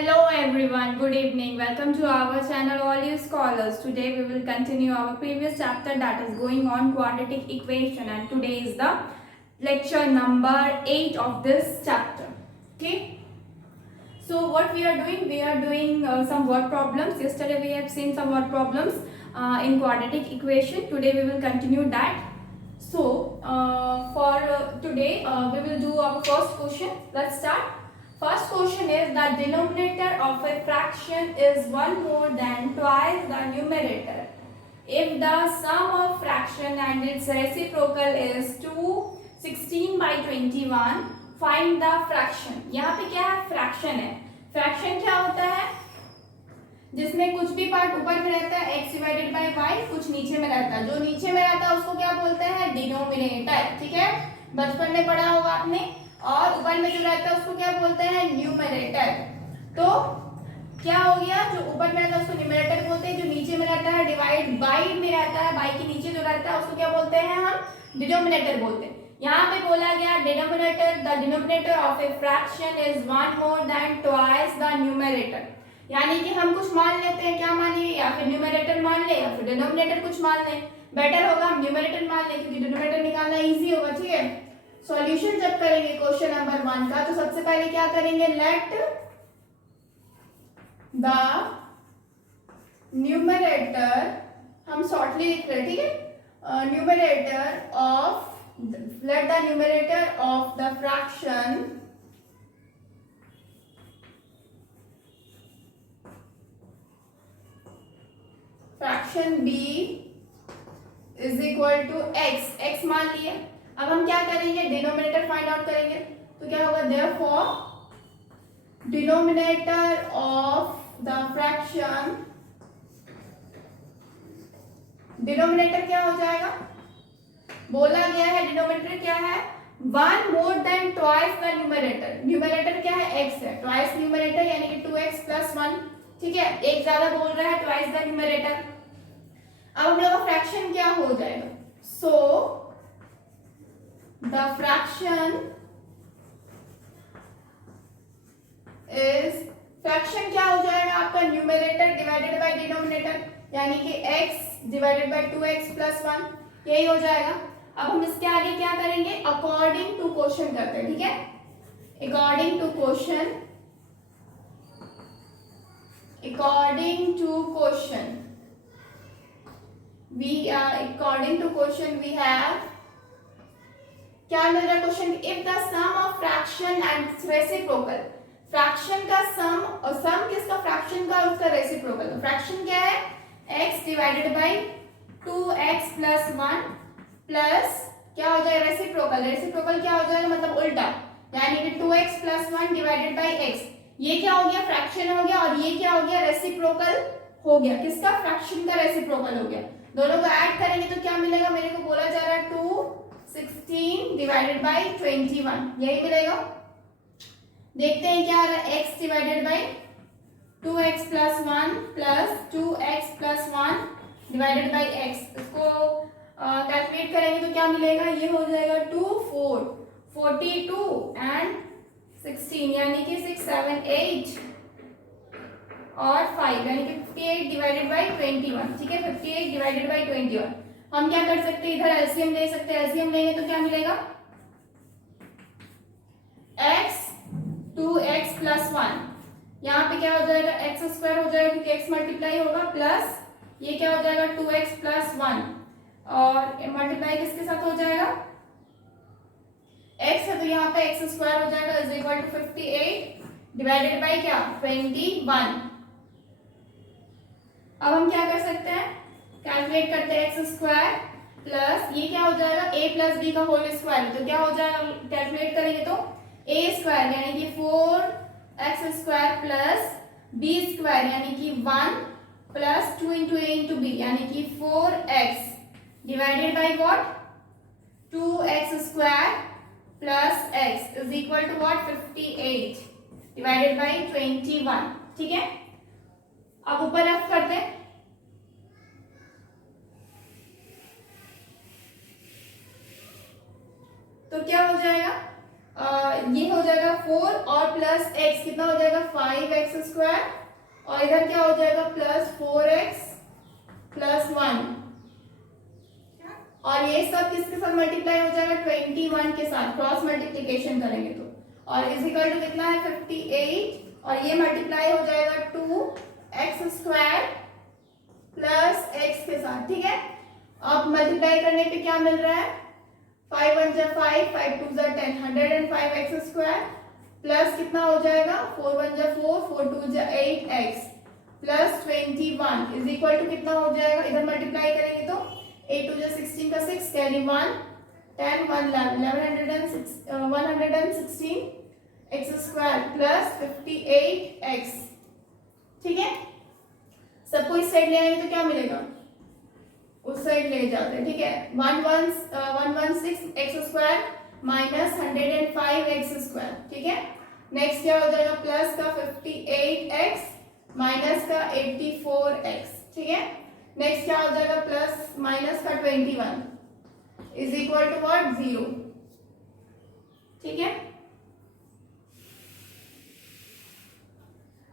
Hello everyone, good evening. Welcome to our channel All You Scholars. Today we will continue our previous chapter that is going on quadratic equation, and today is the lecture number 8 of this chapter. Okay. So what we are doing? We are doing some word problems. Yesterday we have seen some word problems in quadratic equation. Today we will continue that. So for today we will do our first question. Let's start. First question is the denominator of a fraction is one more than twice the numerator. If the sum of fraction and its reciprocal is 2 16/21, find the fraction. यहाँ पे क्या है? Fraction है. Fraction क्या होता है? जिसमें कुछ भी पार्ट ऊपर में रहता है x डिवाइडेड बाय y, कुछ नीचे में रहता है. जो नीचे में रहता है उसको क्या बोलते हैं? डिनोमिनेटर. ठीक है, बचपन में पढ़ा होगा आपने. और ऊपर में जो रहता है उसको क्या बोलते हैं? न्यूमरेटर. तो क्या हो गया? जो ऊपर में रहता है उसको न्यूमरेटर बोलते हैं. जो नीचे में रहता है डिवाइड बाय में रहता है, बाय के नीचे जो रहता है उसको क्या बोलते हैं? हम डिनोमिनेटर बोलते हैं. यहाँ पे बोला गया denominator, the denominator of a fraction is one more than twice the numerator. यानी कि हम कुछ मान लेते हैं, क्या मानिए? या फिर न्यूमरेटर मान ले या फिर डिनोमिनेटर कुछ मान ले. बेटर होगा हम न्यूमरेटर मान ले क्योंकि डिनोमिनेटर निकालना इजी होगा. ठीक है. सॉल्यूशन जब करेंगे क्वेश्चन नंबर 1 का, तो सबसे पहले क्या करेंगे? लेट द न्यूमरेटर, हम शॉर्टली लिख रहे हैं. ठीक है. Numerator of, let the numerator of the fraction b is equal to x. x मान लिए. अब हम क्या करेंगे? डिनोमिनेटर फाइंड आउट करेंगे. तो क्या होगा? therefore denominator of the fraction, denominator क्या हो जाएगा? बोला गया है डिनोमिनेटर क्या है? One more than twice the numerator. Numerator क्या है? x है. ट्वाइस न्यूमरेटर यानी कि 2x + 1. ठीक है, एक ज्यादा बोल रहा है, ट्वाइस द न्यूमरेटर. अब हम लोग का फ्रैक्शन क्या हो जाएगा? So the fraction is, fraction क्या हो जाएगा आपका? न्यूमरेटर डिवाइडेड बाय डिनोमिनेटर, यानी कि x डिवाइडेड बाय 2x + 1. यही हो जाएगा. अब हम इसके आगे क्या करेंगे? अकॉर्डिंग टू क्वेश्चन करते हैं. ठीक है, according to question, according to question we have, क्या मिल रहा है question? If the sum of fraction and reciprocal, fraction का सम, और सम किसका? फ्रैक्शन का और उसका रेसिप्रोकल. फ्रैक्शन क्या है? x divided by 2x + 1 plus क्या हो जाएगा? रेसिप्रोकल. रेसिप्रोकल क्या हो जाएगा? मतलब उल्टा, यानी कि 2x + 1 डिवाइडेड बाय x. ये क्या हो गया? फ्रैक्शन हो गया. और ये क्या हो गया? रेसिप्रोकल हो गया. किसका? फ्रैक्शन का रेसिप्रोकल हो गया. दोनों को ऐड करेंगे तो क्या मिलेगा? मेरे को बोला जा रहा है 216 डिवाइडेड बाय 21, यही मिलेगा. देखते हैं क्या आ रहा है? x divided by 2x + 1 plus 2x + 1 divided by x. इसको कैलकुलेट करेंगे तो क्या मिलेगा? ये हो जाएगा 2 4 42 एंड 16, यानी कि 6 7 8 और 5, यानी कि 58 डिवाइडेड बाय 21. ठीक है, 58 डिवाइडेड बाय 21. हम क्या कर सकते हैं? इधर एलसीएम ले सकते हैं. एलसीएम लेंगे तो क्या मिलेगा? x 2x + 1, यहाँ पे क्या हो जाएगा? x² हो जाएगा क्योंकि x मल्टीप्लाई होगा, प्लस ये क्या हो जाएगा? 2x + 1 और मल्टीप्लाई किसके साथ हो जाएगा? x है तो यहाँ पे x² हो जाएगा is equal to 58 divided by क्या? 21. अब हम क्या कर सकते हैं? कैलकुलेट करते हैं. x² प्लस ये क्या हो जाएगा? a + b का होल स्क्वायर. तो क्या हो जाएगा? कैलकुलेट करेंगे तो a² यानी कि 4x² प्लस b² यानी कि 1 प्लस 2 × a × b यानी कि 4x divided by what? 2x² plus x is equal to what? 58 divided by 21. ठीक है, अब ऊपर रफ करते हैं. तो क्या हो जाएगा? ये हो जाएगा 4 और प्लस x कितना हो जाएगा 5x² और इधर क्या हो जाएगा प्लस 4x प्लस 1 और ये सब किसके साथ मल्टीप्लाई हो जाएगा 21 के साथ क्रॉस मल्टीप्लिकेशन करेंगे तो और इज इक्वल टू कितना है 58 और ये मल्टीप्लाई हो जाएगा 2x² प्लस x के साथ। ठीक है, अब मल्टीप्लाई करने पे क्या मिल रहा है 5 1 जा 5 5 2 जा 10 105x² प्लस कितना हो जाएगा 4 1 जा 4 4 2 जा 8x plus 21 is equal to कितना हो जाएगा, इधर मल्टीप्लाई करेंगे तो 8 2 जा 16 का 6 कैरी 1 10 1 116 x² प्लस 58x। ठीक है, सबको इस साइड ले आएंगे तो क्या मिलेगा, उस साइड ले जाते हैं। ठीक है, 116x² माइनस 105x²। ठीक है, नेक्स्ट क्या हो जाएगा प्लस का 58x माइनस का 84x। ठीक है, नेक्स्ट क्या हो जाएगा प्लस माइनस का 21 इज इक्वल टू व्हाट 0। ठीक है,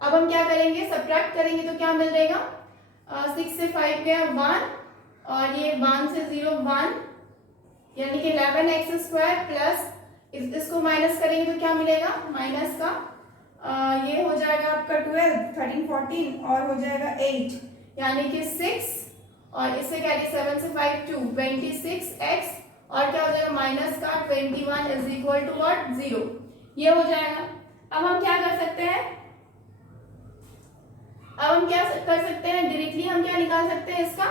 अब हम क्या करेंगे सब्ट्रैक्ट करेंगे तो क्या मिल जाएगा 6 से 5 गया 1 और ये 1 से 0 1 यानी कि 11x² प्लस इसको माइनस करेंगे तो क्या मिलेगा माइनस का ये हो जाएगा आपका 12 13 14 और हो जाएगा 8 यानी कि 6 और इससे क्या 7 से 5 2 26x और क्या हो जाएगा माइनस का 21 इज इक्वल टू व्हाट 0। ये हो जाएगा। अब हम क्या कर सकते हैं, अब हम क्या कर सकते हैं डायरेक्टली हम क्या निकाल सकते हैं इसका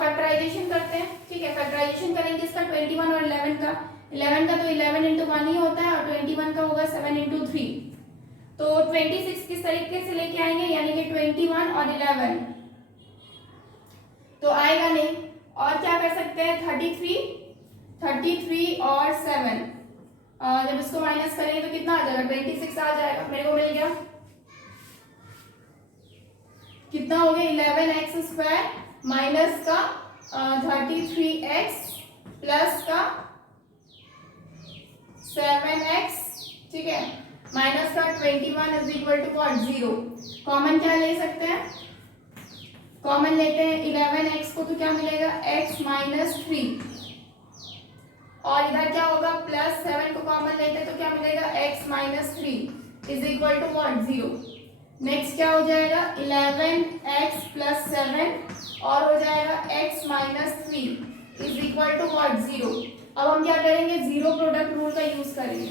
फैक्टराइजेशन करते हैं। ठीक है, फैक्टराइजेशन करेंगे इसका 21 और 11 का 11 का तो 11 इंटू 1 ही होता है और 21 का होगा 7 इंटू 3 तो 26 किस तरीके से लेके आएंगे यानी कि 21 और 11 तो आएगा नहीं और क्या कर सकते हैं 33 और 7 जब इसको माइनस करेंगे तो कितना आ जाएगा 26 आ जाएगा, मेरे को मिल गया कितना हो गया 11x² माइनस का 33x प्लस का 7x। ठीक है, माइनस का 21 is equal to what 0। Common क्या ले सकते हैं, कॉमन लेते हैं 11x को तो क्या मिलेगा x माइनस 3 और इधर क्या होगा प्लस 7 को कॉमन लेते हैं तो क्या मिलेगा x minus 3 is equal to what 0। Next क्या हो जाएगा 11x प्लस 7 और हो जाएगा x minus 3 is equal to what 0। अब हम क्या करेंगे जीरो प्रोडक्ट रूल का यूज करेंगे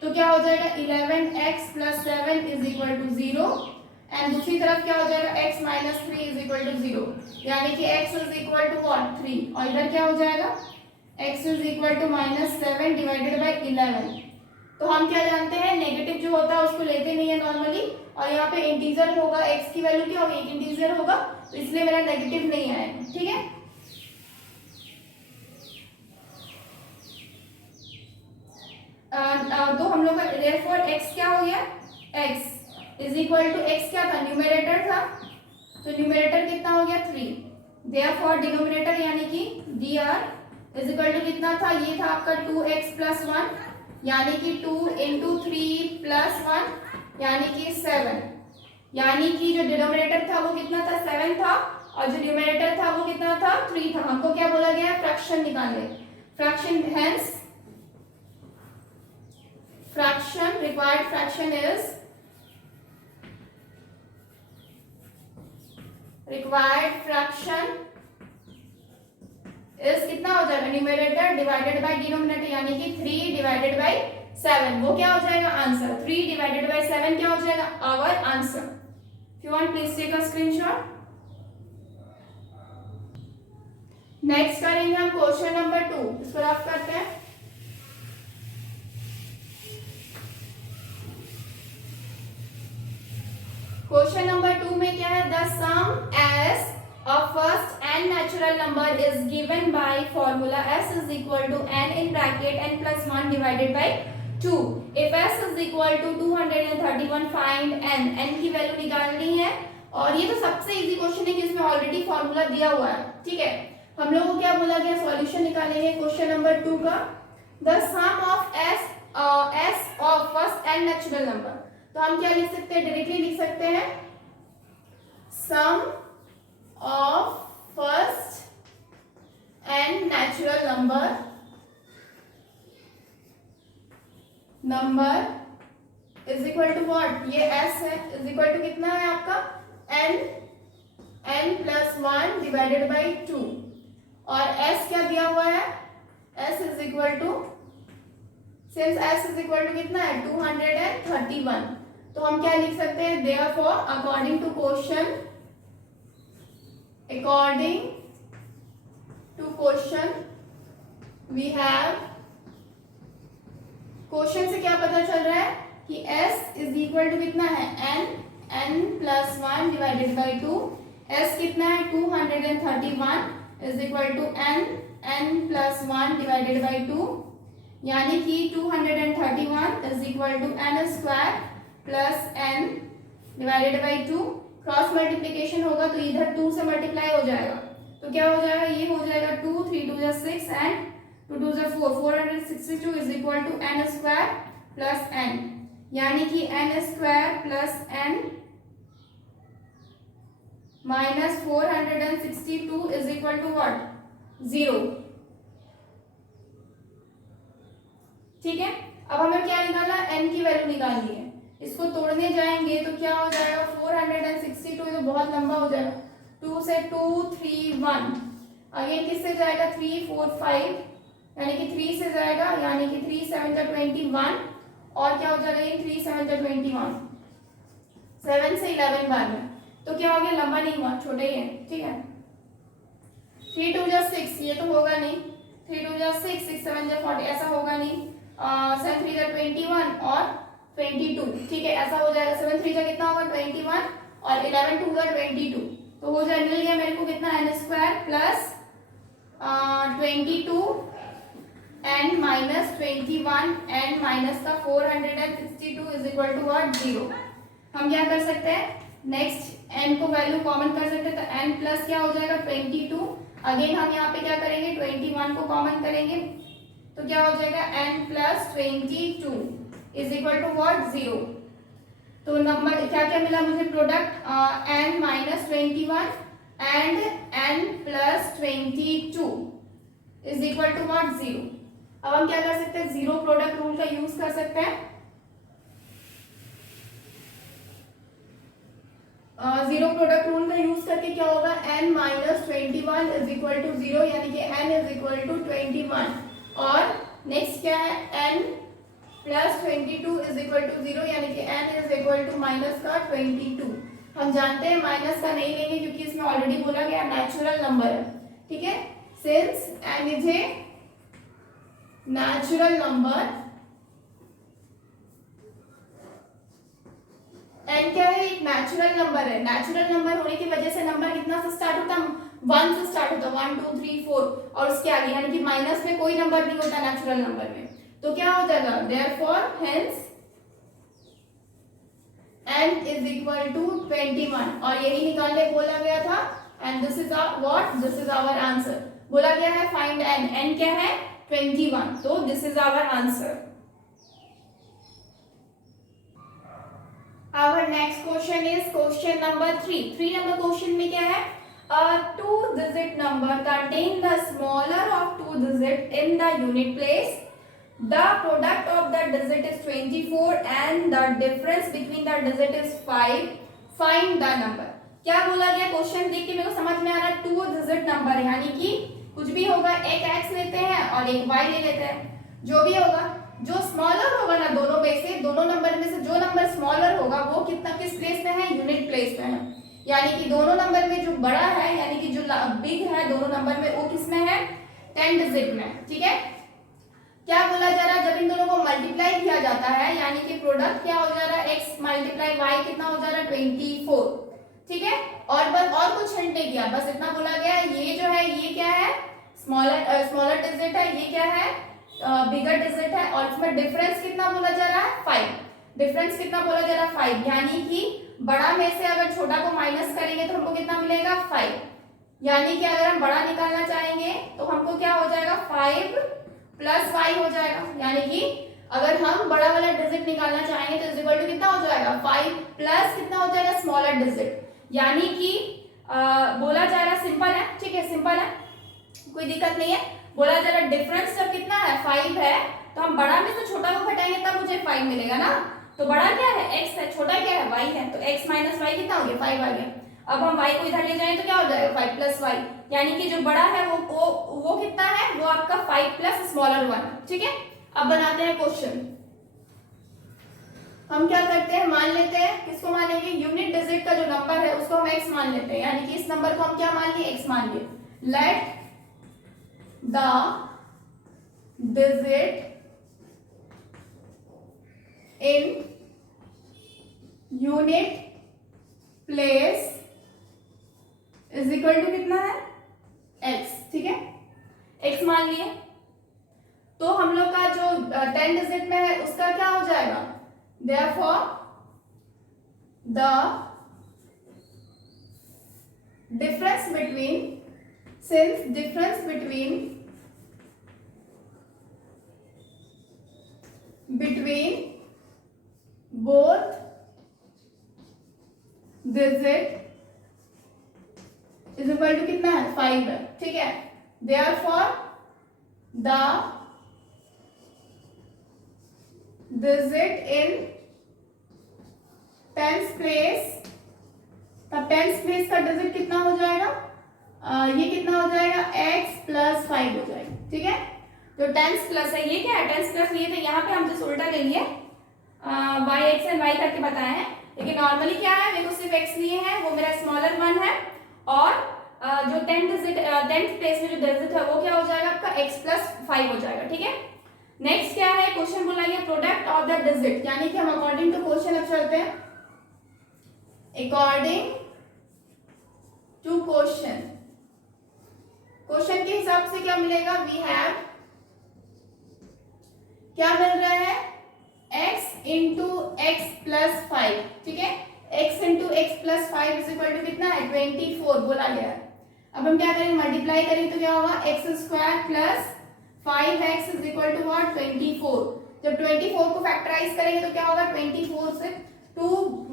तो क्या हो जाएगा 11x plus 7 is equal to 0 and दूसरी तरफ क्या हो जाएगा x minus 3 is equal to 0 यानी कि x is equal to what 3 और इधर क्या हो जाएगा x is equal to minus 7 divided by 11। तो हम क्या जानते हैं नेगेटिव जो होता है उसको लेते नहीं है नॉर्मली और यहाँ पे इंटीजर होगा x की वैल्यू क्या होगी एक इंटीजर होगा तो इसलिए मेरा नेगेटिव नहीं आएगा। ठीक है, तो हम लोग का therefore x क्या हो गया x is equal to x क्या था न्यूमरेटर था तो न्यूमरेटर कितना हो गया 3 therefore डिनोमिनेटर यानी कि dr इज इक्वल टू कितना था ये था आपका 2x प्लस 1 यानी कि 2 इंटू 3 प्लस 1 यानी कि 7 यानी कि जो डिनोमिनेटर था वो कितना था 7 था और जो न्यूमरेटर था वो कितना था 3 था। हमको क्या बोला गया है फ्रैक्शन निकालने fraction hence fraction required fraction is required fraction is कितना हो जाएगा न्यूमरेटर डिवाइडेड बाय डिनोमिनेटर यानी कि 3 डिवाइडेड बाय 7 वो क्या हो जाएगा आंसर 3 डिवाइडेड बाय 7 क्या हो जाएगा our answer. If you want please take a screenshot. Next करेंगे हम क्वेश्चन नंबर 2 इसको रफ करते हैं। क्वेश्चन नंबर 2 में क्या है the sum S a first n natural number is given by formula s is equal to n in bracket n plus 1 divided by 2 if s is equal to 231 find n n की value निकालनी है और ये तो सबसे easy question है जिसमें already formula दिया हुआ है। ठीक है, हम लोगों को क्या बोला गया सॉल्यूशन निकालेंगे क्वेश्चन नंबर 2 का the sum of S of first and natural number. तो हम क्या लिख सकते हैं, डायरेक्टली लिख सकते हैं sum of first and natural number is equal to what, ये एस है, इज इक्वल टू कितना है आपका n प्लस 1 डिवाइडेड बाई 2, और s क्या दिया हुआ है, s is equal to, since s is equal to कितना है 231, तो हम क्या लिख सकते हैं, therefore according to question we have, question से क्या पता चल रहा है कि s इज इक्वल टू कितना है n plus 1 divided by 2, s कितना है 231 is equal to n plus 1 divided by 2, यानी कि 231 is equal to n square plus n divided by 2। Cross multiplication होगा तो इधर 2 से मल्टीप्लाई हो जाएगा, तो क्या हो जाएगा, ये हो जाएगा 2, 3 2 6 and 2 2 4, 462 is equal to n square plus n, यानी कि n square plus n minus 462 is equal to what, 0। ठीक है, अब हमें क्या निकालना, n की वैल्यू निकालनी है, इसको तोड़ने जाएंगे तो क्या हो जाएगा 462, तो बहुत लंबा हो जाएगा, 2 से 2 3 1, अगेन किससे जाएगा 3 4 5, यानी कि 3 से जाएगा, यानी कि 3 7 21, और क्या हो जाएगा ये 3 7 21, 7 से 11 बार में, तो क्या हो गया, लंबा नहीं हुआ, छोटे ही है। ठीक है, 3 2 6, ये तो होगा नहीं, 3 2 6, 6 7 40, ऐसा होगा नहीं, 7 3 21 और 22, ठीक है, ऐसा हो जाएगा, 7 3 कितना होगा 21 और 11 2 22, तो हो जाए, मिल गया मेरे को कितना n square plus 22 n minus 21 n minus का 462 इज इक्वल टू व्हाट, 0। हम क्या कर सकते हैं, नेक्स्ट n को वैल्यू कॉमन कर सकते हैं, तो n प्लस क्या हो जाएगा 22, अगेन हम यहाँ पे क्या करेंगे 21 को कॉमन करेंगे, तो क्या हो जाएगा n plus 22 is equal to what, 0। तो नंबर क्या क्या मिला मुझे, product n minus 21 and n plus 22 is equal to what, 0। अब हम क्या कर सकते हैं, जीरो प्रोडक्ट रूल का यूज कर सकते हैं, जीरो प्रोडक्ट रूल का यूज करके क्या होगा, n minus 21 is equal to 0, यानी कि n इज इक्वल टू 21, और नेक्स्ट क्या है n plus 22 is equal to 0, यानी कि n is equal to minus का 22। हम जानते हैं माइनस का नहीं लेंगे क्योंकि इसमें ऑलरेडी बोला गया नेचुरल नंबर है, ठीक है, since n is a natural number, n क्या है, एक नेचुरल नंबर है, नेचुरल नंबर होने की वजह से नंबर कितना से स्टार्ट होता है, 1 से स्टार्ट होता है, 1 2 3 4 और उसके आगे, यानी कि माइनस में कोई नंबर नहीं होता नेचुरल नंबर में, तो क्या हो जाएगा, therefore hence n is equal to 21, और यही निकालने बोला गया था, and this is what, this is our answer. बोला गया है फाइंड n, n क्या है 21, तो this is our answer. Our next question is question number 3. 3 number question में क्या है, a 2-digit number contain the smaller of 2 digit in the unit place. The product of the digit is 24 and the difference between the digit is 5. Find the number. क्या बोला गया, question देख के मेरे को समझ में आ रहा है 2 डिजिट नंबर, यानी कि कुछ भी होगा, एक x लेते हैं और एक y ले लेते हैं, जो भी होगा, जो स्मॉलर होगा ना दोनों में से, दोनों नंबर में से जो नंबर स्मॉलर होगा वो कितना किस प्लेस में है, यूनिट प्लेस में है, यानी कि दोनों नंबर में जो बड़ा है, यानी कि जो बिग है दोनों नंबर में, वो किस में है 10 डिजिट में। ठीक है, क्या बोला जा रहा है, जब इन दोनों को मल्टीप्लाई किया जाता है, यानी कि प्रोडक्ट क्या हो जा रहा है, x मल्टीप्लाई y कितना हो जा रहा है 24। ठीक है, और बस और कुछ हिंट नहीं किया, बस इतना बोला गया, ये जो है ये क्या है स्मॉलर डिजिट है, ये क्या है बिगर डिजिट है, और इसमें डिफरेंस कितना बोला जा रहा है 5। डिफरेंस कितना बोला जा रहा है 5, यानी कि बड़ा में से अगर छोटा को माइनस करेंगे तो हमको कितना मिलेगा 5, यानी कि अगर हम बड़ा निकालना चाहेंगे तो हमको क्या हो जाएगा 5 +5 हो जाएगा, यानी कि अगर हम बड़ा वाला डिजिट निकालना चाहेंगे तो इज इक्वल टू कितना हो जाएगा 5 प्लस कितना हो जाएगा स्मॉलर डिजिट, यानी कि बोला जा रहा सिंपल है, ठीक है सिंपल है, कोई दिक्कत नहीं है। बोला जा रहा डिफरेंस जब कितना है 5 है तो हम बड़ा में से छोटा को घटाएंगे तब मुझे 5 मिलेगा ना। तो बड़ा क्या है x है, छोटा क्या है y है, तो x माइनस वाई कितना हो गया 5 आ गया। अब हम y को इधर ले जाएं तो क्या हो जाएगा 5 प्लस वाई, यानी कि जो बड़ा है वो कितना है, वो आपका 5 प्लस स्मॉलर 1, ठीक है। अब बनाते हैं क्वेश्चन। हम क्या करते हैं, मान लेते हैं, किसको मानेंगे, यूनिट डिजिट का जो नंबर है उसको हम x मान लेते हैं, यानी कि इस नंबर को हम क्या मान लिए x मान लिए। Let the digit in unit place is equal to कितना है x, ठीक है x मान लिए। तो हम लोग का जो 10 डिजिट में है उसका क्या हो जाएगा, therefore the difference between, since difference between both digit is equal to कितना है 5 है, ठीक है। therefore the digit in tens place, तब टेंस प्लेस का डिजिट कितना हो जाएगा, ये कितना हो जाएगा x प्लस 5 हो जाएगा, ठीक है। जो टेंस प्लस है ये क्या है, टेंस प्लस लिए थे, यहाँ पे हम जैसे उल्टा ले लिए y x एंड y करके बताए हैं, लेकिन नॉर्मली क्या है मेरे को सिर्फ x लिए हैं, वो मेरा स्मॉलर 1 है, और जो 10th प्लेस में जो डिजिट है वो क्या हो जाएगा आपका x प्लस 5 हो जाएगा, ठीक है। नेक्स्ट क्या है, क्वेश्चन बोला गया प्रोडक्ट ऑफ द डिजिट, यानी कि हम अकॉर्डिंग टू क्वेश्चन अब चलते हैं। अकॉर्डिंग टू क्वेश्चन, क्वेश्चन के हिसाब से क्या मिलेगा, वी हैव क्या मिल रहा है x इंटू एक्स प्लस 5, ठीक है। x into x plus 5 is equal to कितना है 24 बोला गया है। अब हम क्या करेंगे, मल्टीप्लाई करेंगे तो क्या होगा x square plus 5x is equal to what 24। जब 24 को फैक्टराइज करेंगे तो क्या होगा 24 से 2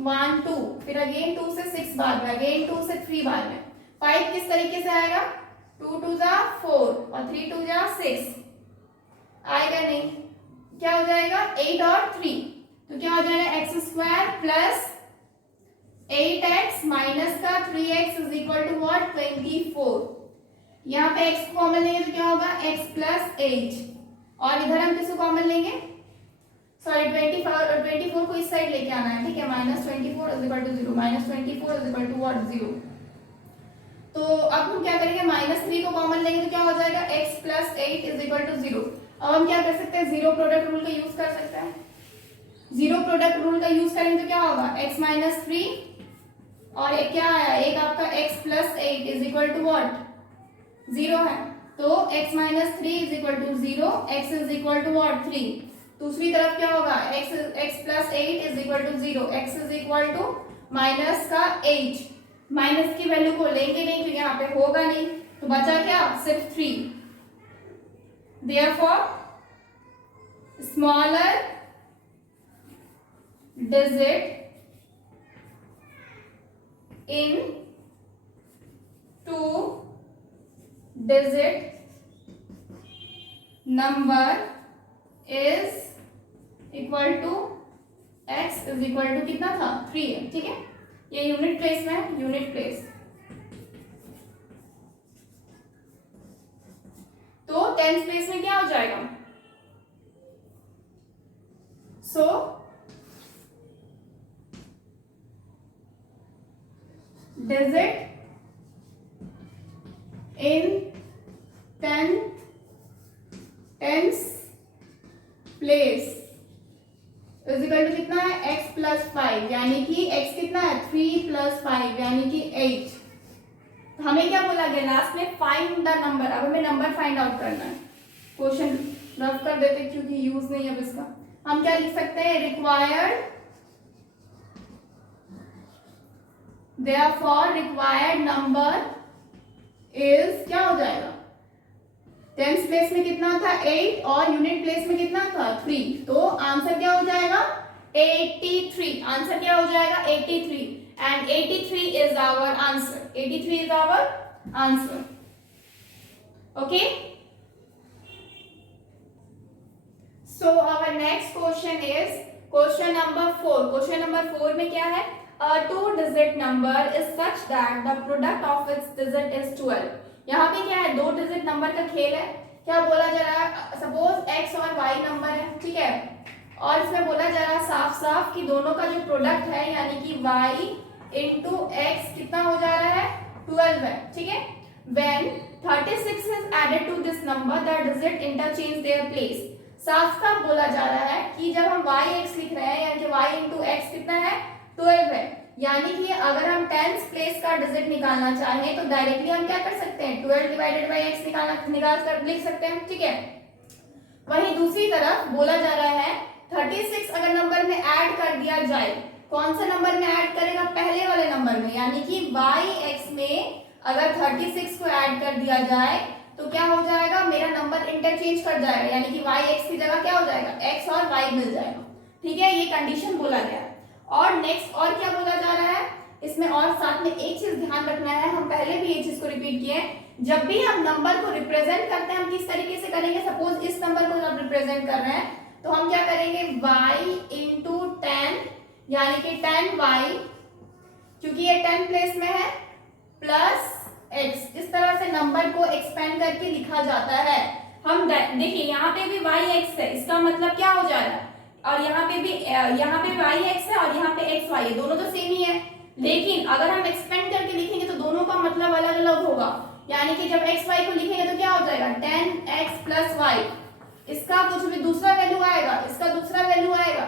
1 2, फिर अगेन 2 से 6 बाद में, अगेन 2 से 3 बाद में। 5 किस तरीके से आएगा, 2 2 जा 4 और 3 2 जा 6, आएगा नहीं, क्या हो जाएगा 8 और 3, तो क्या हो जाएगा x square plus 8x minus का 3x is equal to what 24। यहाँ पे x को कॉमन लेंगे तो क्या होगा x प्लस 8, और इधर हम किसको कॉमन लेंगे, सॉरी 24 को इस साइड लेके आना है, ठीक है। -24 is equal to 0, -24 is equal to what 0। तो अब हम क्या करेंगे, -3 को कॉमन लेंगे तो क्या हो जाएगा x plus 8 is equal to 0। अब हम क्या कर सकते हैं, जीरो प्रोडक्ट रूल का यूज कर सकते हैं। जीरो प्रोडक्ट रूल का यूज करेंगे तो क्या होगा x माइनस 3 और एक क्या आया, एक आपका x plus 8 is equal to what 0 है, तो x minus 3 is equal to 0, x is equal to what 3। दूसरी तरफ क्या होगा x plus 8 is equal to 0, x is equal to minus का 8, माइनस की वैल्यू को लेंगे नहीं क्योंकि यहाँ पे होगा नहीं, तो बचा क्या सिर्फ 3। Therefore, smaller digit in 2-digit number is equal to x is equal to कितना था 3 है, ठीक है। ये यूनिट प्लेस में है, यूनिट प्लेस। तो 10th प्लेस में क्या हो जाएगा, so digit in 10th place is equal to कितना है x प्लस 5, यानी कि x कितना है 3 प्लस 5 यानी कि 8। हमें क्या बोला गया लास्ट में, फाइंड द नंबर। अब हमें नंबर फाइंड आउट करना है। क्वेश्चन रफ कर देते क्योंकि यूज नहीं है अब इसका। हम क्या लिख सकते हैं, required, therefore required number is क्या हो जाएगा टेंस प्लेस में कितना था 8 और यूनिट प्लेस में कितना था 3, तो आंसर क्या हो जाएगा 83। आंसर क्या हो जाएगा 83 and 83 is our answer. 83 is our answer. Okay, so our next question is question number 4। Question number 4 में क्या है, a two digit number is such that the product of its digit is 12। यहाँ पे क्या है, 2 डिजिट नंबर का खेल है। क्या बोला जा रहा है, सपोज x और y नंबर है, ठीक है, और इसमें बोला जा रहा है साफ साफ कि दोनों का जो प्रोडक्ट है यानी कि y इंटू एक्स कितना हो जा रहा है 12 है, ठीक है। when 36 is added to this number the digit interchange their place। साफ साफ बोला जा रहा है कि जब हम yx लिख रहे हैं यानी कि y इंटू एक्स कितना है 12 है, यानी कि अगर हम टेंस प्लेस का डिजिट निकालना चाहें तो डायरेक्टली हम क्या कर सकते हैं 12 डिवाइडेड बाय x निकाल कर लिख सकते हैं, ठीक है। वहीं दूसरी तरफ बोला जा रहा है 36 अगर नंबर में ऐड कर दिया जाए, कौन सा नंबर में ऐड करेगा, पहले वाले नंबर में, यानी कि yx में अगर 36 को ऐड कर दिया जाए तो क्या हो जाएगा, मेरा नंबर इंटरचेंज कर जाएगा, यानी कि yx की जगह क्या हो जाएगा x और y मिल जाएगा, ठीक है। ये कंडीशन बोला गया। और नेक्स्ट और क्या बोला जा रहा है इसमें, और साथ में एक चीज ध्यान रखना है, हम पहले भी ये चीज को रिपीट किए, जब भी हम नंबर को रिप्रेजेंट करते हैं हम किस तरीके से करेंगे, सपोज इस नंबर को हम रिप्रेजेंट कर रहे हैं तो हम क्या करेंगे y इंटू 10 यानी कि 10y, क्योंकि ये 10 प्लेस में है, प्लस x, इस तरह से नंबर को एक्सपेंड करके लिखा जाता है। हम देखिए यहाँ पे भी yx है, इसका मतलब क्या हो जा रहा है, और यहाँ पे yx है और यहाँ पे xy है, दोनों तो सेम ही है, लेकिन अगर हम एक्सपेंड करके लिखेंगे तो दोनों का मतलब अलग अलग होगा, यानी कि जब xy को लिखेंगे तो क्या हो जाएगा 10x प्लस y, इसका कुछ भी दूसरा वैल्यू आएगा, इसका दूसरा वैल्यू आएगा,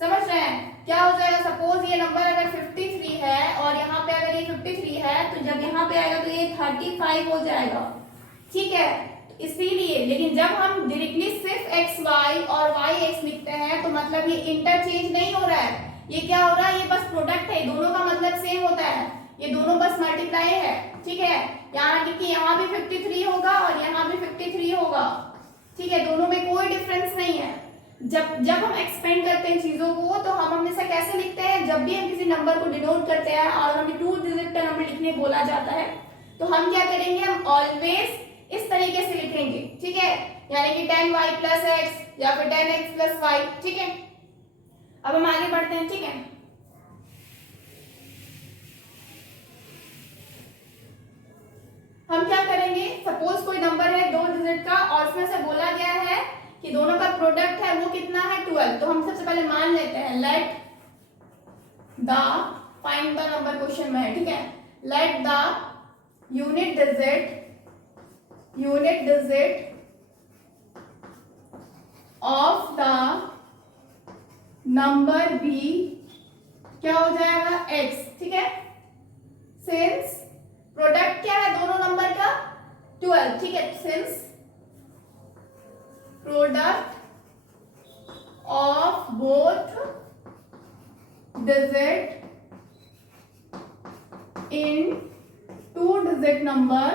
समझ रहे हैं क्या हो जाएगा। सपोज ये नंबर अगर 53 है और यहाँ पे अगर ये 53 है तो जब यहाँ पे आएगा तो ये 35 हो जाएगा, ठीक है, इसीलिए। लेकिन जब हम डायरेक्टली सिर्फ एक्स वाई और वाई एक्स लिखते हैं तो मतलब ये इंटरचेंज नहीं हो रहा है, ये क्या हो रहा है, ये बस प्रोडक्ट है, दोनों का मतलब सेम होता है, ये दोनों बस मल्टीप्लाई है, ठीक है। यहाँ देखिए यहाँ भी 53 होगा और यहाँ भी 53 होगा, ठीक है, दोनों में कोई डिफरेंस नहीं है। जब हम एक्सपेंड करते हैं चीजों को तो हम हमेशा कैसे लिखते हैं, जब भी हम किसी नंबर को डिनोट करते हैं और हमें 2 डिजिट का नंबर लिखने बोला जाता है तो हम क्या करेंगे, हम ऑलवेज इस तरीके से लिखेंगे, ठीक है, यानी कि 10y प्लस एक्स या फिर 10x प्लस वाई, ठीक है। अब हम आगे बढ़ते हैं, ठीक है। हम क्या करेंगे, सपोज कोई नंबर है 2 डिजिट का और उसमें से बोला गया है कि दोनों का प्रोडक्ट है वो कितना है 12, तो हम सबसे पहले मान लेते हैं let the, find the number question में है, ठीक है, let the unit digit of the number B क्या हो जाएगा x, ठीक है, सिंस प्रोडक्ट क्या है दोनों नंबर का 12, ठीक है, since product of both digit in 2 digit number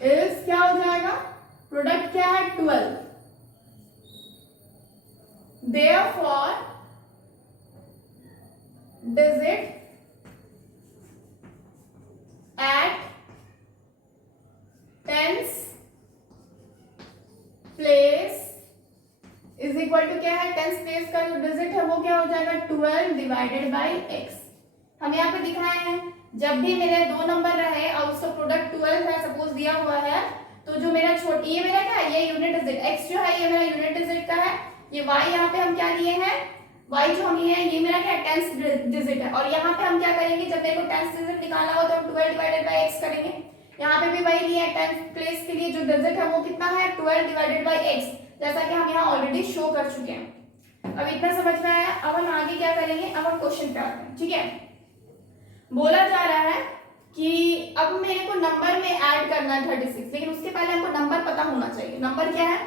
is क्या हो जाएगा, प्रोडक्ट क्या है 12, therefore digit at tens place is equal to क्या है, टेंस प्लेस का जो डिजिट है वो क्या हो जाएगा 12 डिवाइडेड बाई x। हम यहाँ पे दिखाए हैं जब भी मेरे 2 नंबर रहे और उसका प्रोडक्ट 12 है, सपोज दिया हुआ है, तो जो मेरा छोटी, ये मेरा क्या है, ये यूनिट डिजिट x जो है ये मेरा यूनिट डिजिट का है, ये y यहाँ पे हम क्या लिए हैं, y जो हम लिए हैं ये मेरा क्या टेंस डिजिट है, और यहाँ पे हम क्या करेंगे, जब मेरे को टेंस डिजिट निकालना हो तो हम 12 डिवाइडेड बाई x करेंगे। यहाँ पे भी वही लिया है, टेंस प्लेस के लिए जो डिजिट है वो कितना है 12 डिवाइडेड बाई x, जैसा कि हम यहाँ ऑलरेडी शो कर चुके हैं। अब इतना समझ में आया, अब हम आगे क्या करेंगे, अब हम क्वेश्चन पे आते हैं, ठीक है। बोला जा रहा है कि अब मेरे को नंबर में ऐड करना है 36, लेकिन उसके पहले हमको नंबर पता होना चाहिए, नंबर क्या है,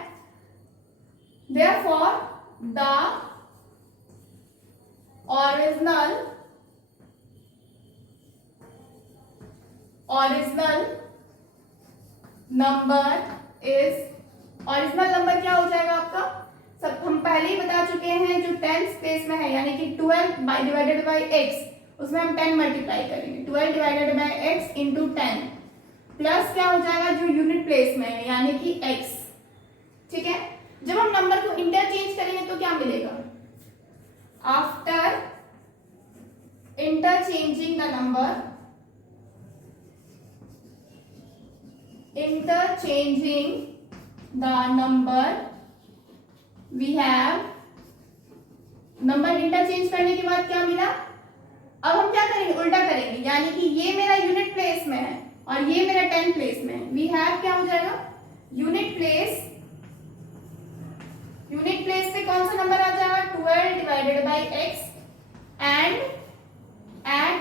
therefore the ओरिजिनल नंबर क्या हो जाएगा आपका? सब हम पहले ही बता चुके हैं, जो 10th प्लेस में है यानी कि 12 डिवाइडेड बाई x, उसमें हम 10 मल्टीप्लाई करेंगे, 12 divided by x into 10 plus क्या हो जाएगा जो यूनिट प्लेस में है यानी कि x। ठीक है, जब हम नंबर को इंटरचेंज करेंगे तो क्या मिलेगा? After interchanging the number we have, number interchange करने के बाद क्या मिला? अब हम क्या करेंगे? उल्टा करेंगे, यानी कि ये मेरा यूनिट प्लेस में है और ये मेरा 10 प्लेस में है। वी हैव क्या हो जाएगा? यूनिट प्लेस पे कौन सा नंबर आ जाएगा? 12 divided by x and at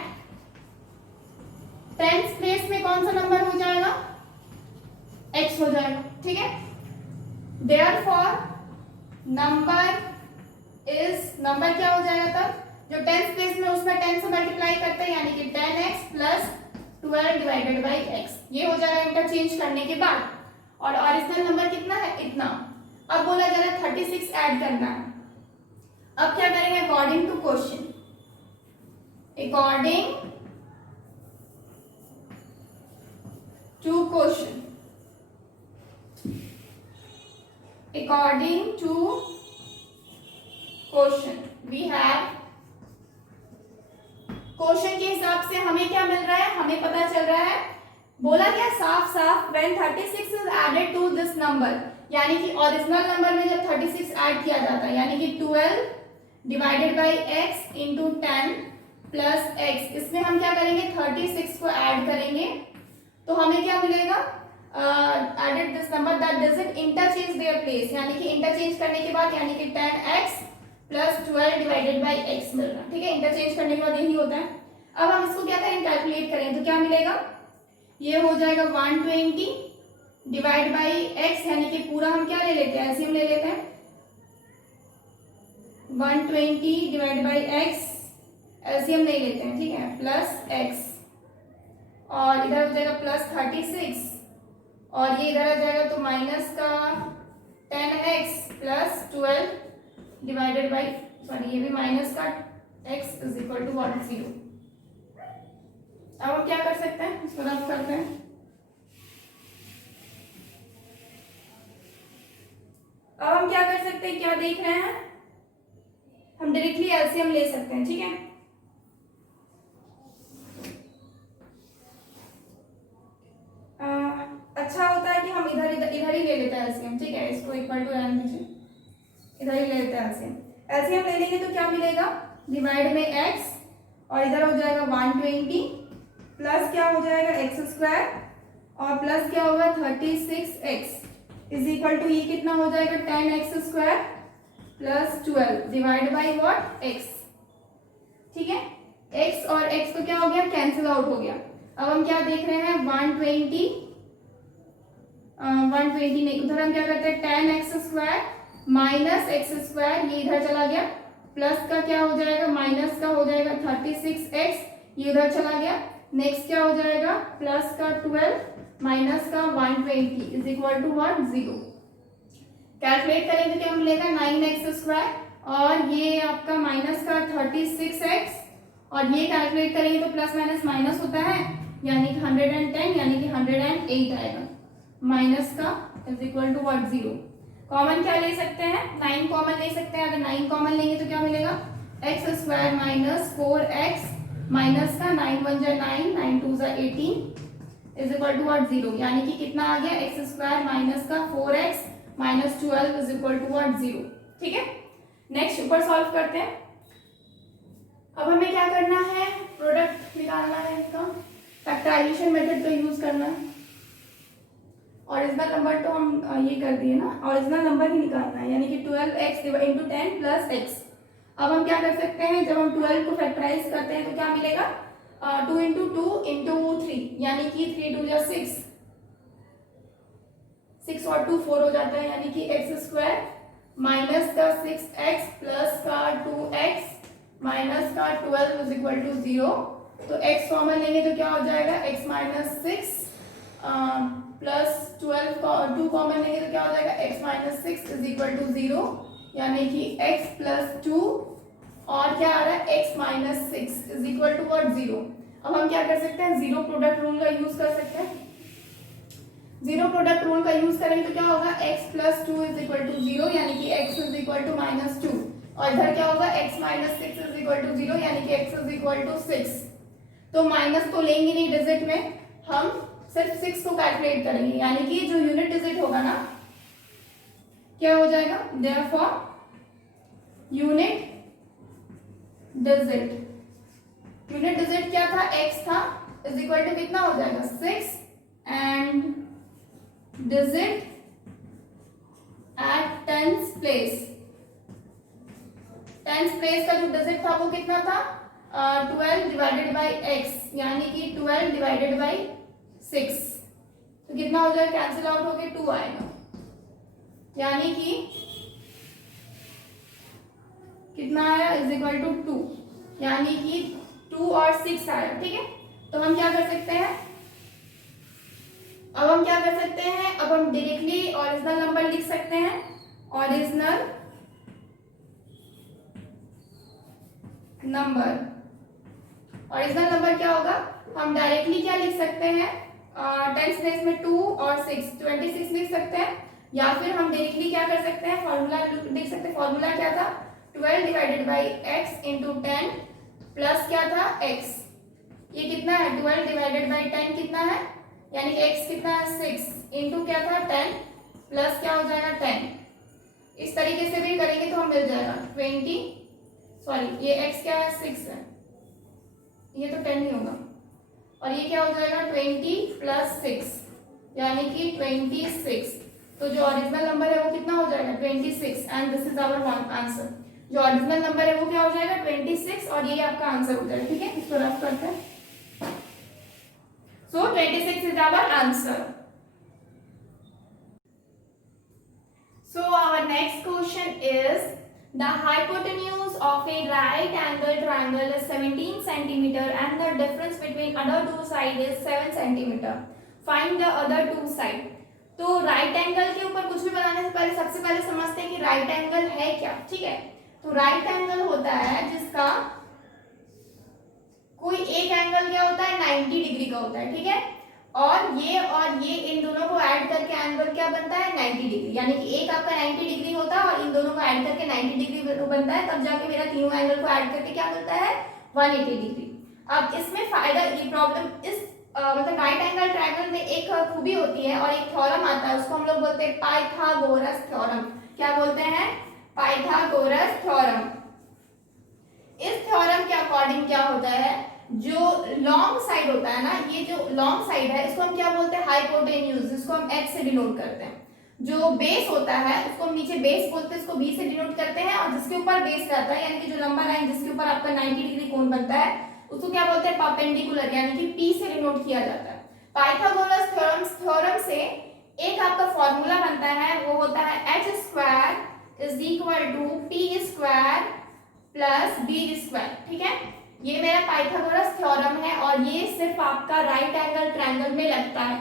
10th place में कौन सा नंबर हो जाएगा? x हो जाएगा। ठीक है, देयरफॉर नंबर क्या हो जाएगा तब? जो 10th प्लेस में उसमें 10 से मल्टीप्लाई करते हैं यानी कि 10x plus 12 divided by x, ये हो जाएगा इंटरचेंज करने के बाद। और ओरिजिनल नंबर कितना है? इतना। अब बोला जा रहा है 36 ऐड करना है। अब क्या करेंगे? According to question, according to question we have, question के हिसाब से हमें क्या मिल रहा है? हमें पता चल रहा है, बोला क्या साफ साफ, when 36 is added to this number, यानी कि ओरिजिनल नंबर में जब 36 ऐड किया जाता है यानी कि 12 divided by x into 10 plus x, इसमें हम क्या करेंगे? 36 को ऐड करेंगे तो हमें क्या मिलेगा? Added this number that doesn't interchange their place, यानी कि इंटरचेंज करने के बाद यानी कि 10x plus 12 divided by x मिल रहा है। ठीक है, इंटरचेंज करने के बाद यही होता है। अब हम इसको क्या करें? कैलकुलेट करें तो क्या मिलेगा? ये हो जाएगा 120 डिवाइड बाई x, यानी कि पूरा हम क्या ले लेते हैं? एलसीएम ले लेते हैं। 120 डिवाइड बाई x एलसीएम नहीं लेते हैं, ठीक है, प्लस x, और इधर हो जाएगा प्लस 36 और ये इधर आ जाएगा तो माइनस का 10x plus 12 divided by, sorry ये भी माइनस का x इज इक्वल टू 0। अब हम क्या कर सकते हैं? इसको रफ करते हैं। अब हम क्या कर सकते हैं? क्या देख रहे हैं? हम डायरेक्टली एलसीएम ले सकते हैं। ठीक है, अच्छा होता है कि हम इधर ही ले लेते हैं एलसीएम। ठीक है, इसको इक्वल टू रहने दीजिए, इधर ही ले लेते हैं एलसीएम। एलसीएम ले लेंगे तो क्या मिलेगा? डिवाइड में x और इधर हो जाएगा 120 प्लस क्या हो जाएगा? x स्क्वायर और प्लस क्या होगा? 36x इज इक्वल टू ये कितना हो जाएगा? 10x square plus 12 divide by what? x। ठीक है, x और x तो क्या हो गया? कैंसिल आउट हो गया। अब हम क्या देख रहे हैं? 120 नहीं, उधर हम क्या करते हैं? 10x square minus x square, ये इधर चला गया, प्लस का क्या हो जाएगा? माइनस का हो जाएगा 36x, ये उधर चला गया। नेक्स्ट क्या हो जाएगा? प्लस का 12 माइनस का 120 is equal to what? 0। Calculate करेंगे तो क्या मिलेगा? 9x स्क्वायर और ये आपका माइनस का 36x और ये कैलकुलेट करेंगे तो प्लस माइनस माइनस होता है यानी कि 110 यानी कि 108 आएगा। माइनस का is equal to what? 0। Common क्या ले सकते हैं? 9 कॉमन ले सकते हैं। अगर 9 कॉमन लेंगे तो क्या मिलेगा? X square minus 4x minus का 9 1 जा 9 9 2 जा 18 इज इक्वल टू व्हाट? 0। यानी कि कितना आ गया? एक्स स्क्वायर माइनस का 4x minus 12 is equal to what? 0। ठीक है, नेक्स्ट ऊपर सॉल्व करते हैं। अब हमें क्या करना है? प्रोडक्ट निकालना है इसका, फैक्टराइजेशन मेथड का यूज करना है। ओरिजिनल नंबर तो हम ये कर दिए ना, ओरिजिनल नंबर ही निकालना है यानी कि 12x इंटू 10 प्लस x। अब हम क्या कर सकते हैं? जब हम 12 को फैक्टराइज करते हैं तो क्या मिलेगा? 2 इंटू 2 इंटू 3 यानी कि 3 2 जा 6, 6 और 2 4 हो जाता है यानी कि x स्क्वायर माइनस का 6x प्लस का 2x माइनस का 12 इज इक्वल टू 0 तो x कॉमन लेंगे तो क्या हो जाएगा, x माइनस 6 प्लस 12 2 कॉमन लेंगे तो क्या हो जाएगा, x minus 6 is equal to 0, यानी कि x प्लस 2 और क्या आ रहा है, x minus 6 is equal to what, 0। अब हम क्या कर सकते हैं, जीरो प्रोडक्ट रूल का यूज कर सकते हैं। जीरो प्रोडक्ट रूल का यूज करेंगे तो क्या होगा, x plus 2 is equal to 0, यानी कि x is equal to minus 2, और इधर क्या होगा, x minus 6 is equal to 0, यानी कि x इज इक्वल टू 6। तो माइनस तो लेंगे नहीं डिजिट में, हम सिर्फ 6 को कैलकुलेट करेंगे, यानी कि जो यूनिट डिजिट होगा ना, क्या हो जाएगा, therefore unit digit, unit digit क्या था, x था, इज इक्वल टू कितना हो जाएगा, 6, and digit at tens place, tens place का जो डिजिट था वो कितना था, 12 डिवाइडेड बाई x, यानी कि 12 डिवाइडेड बाई 6, तो कितना हो जाएगा, कैंसिल आउट होके 2 आएगा, यानी कि कितना आया, इज इक्वल टू 2, यानी कि 2 और 6 आया, ठीक है। तो हम क्या कर सकते हैं, अब हम क्या कर सकते हैं, अब हम डायरेक्टली ओरिजिनल नंबर लिख सकते हैं, ओरिजिनल नंबर, ओरिजिनल नंबर क्या होगा, हम डायरेक्टली क्या लिख सकते हैं, टेंस प्लेस में 2 और 6 26 लिख सकते हैं, या फिर हम डायरेक्टली क्या कर सकते हैं, फॉर्मूला लिख सकते हैं। फॉर्मूला क्या था, 12 divided by x into 10 plus क्या था, x, ये कितना है, 12 डिवाइडेड बाई 10 कितना है, यानी कि x कितना है, 6 इंटू क्या था, 10 प्लस क्या हो जाएगा, 10। इस तरीके से भी करेंगे तो हम मिल जाएगा 20, सॉरी ये x क्या है, 6 है, ये तो 10 ही होगा, और ये क्या हो जाएगा, 20 प्लस 6, यानी कि 26। तो जो ओरिजिनल नंबर है वो कितना हो जाएगा, 26, and this is our answer. जो ओरिजिनल नंबर है वो क्या हो जाएगा, 26, और ये आपका आंसर हो जाएगा, ठीक है। इसको रफ करते हैं। So 26 is our answer. So our next question is, the hypotenuse of a right angle triangle is 17 centimeter and the difference between other two sides is 7 centimeter. Find the other two side. तो right angle के ऊपर कुछ भी बनाने से पहले सबसे पहले समझते हैं कि राइट एंगल है क्या, ठीक है। तो राइट एंगल होता है जिसका कोई एक एंगल क्या होता है, 90 डिग्री का होता है, ठीक है। और ये इन दोनों को ऐड करके एंगल क्या बनता है, 90 डिग्री, यानी कि एक आपका 90 डिग्री होता है और इन दोनों को ऐड करके 90 डिग्री बनता है, तब जाके मेरा तीनों एंगल को ऐड करके क्या बनता है, 180 डिग्री। अब इसमें फायदा, ये प्रॉब्लम इस मतलब राइट एंगल ट्रायंगल में एक खूबी होती है और एक थ्योरम आता है, उसको हम लोग बोलते हैं पाइथागोरस थ्योरम। क्या बोलते हैं, पाइथागोरस थ्योरम। इस थ्योरम के अकॉर्डिंग क्या होता है, जो लॉन्ग साइड होता है ना, ये जो लॉन्ग साइड है इसको हम क्या बोलते हैं, हाइपोटेन्यूज, इसको हम h से डिनोट करते हैं। जो बेस होता है उसको हम नीचे बेस बोलते हैं, इसको b से डिनोट करते हैं, और जिसके ऊपर बेस रहता है यानी कि जो लंबा लाइन जिसके ऊपर आपका 90 डिग्री कोण बनता है उसको क्या बोलते हैं, परपेंडिकुलर, यानी कि p से डिनोट किया जाता है। पाइथागोरस थ्योरम से एक आपका फॉर्मूला बनता है, वो होता है h square is equal to p square plus b square, ठीक है। ये मेरा पाइथागोरस थ्योरम है और ये सिर्फ आपका राइट एंगल ट्रायंगल में लगता है।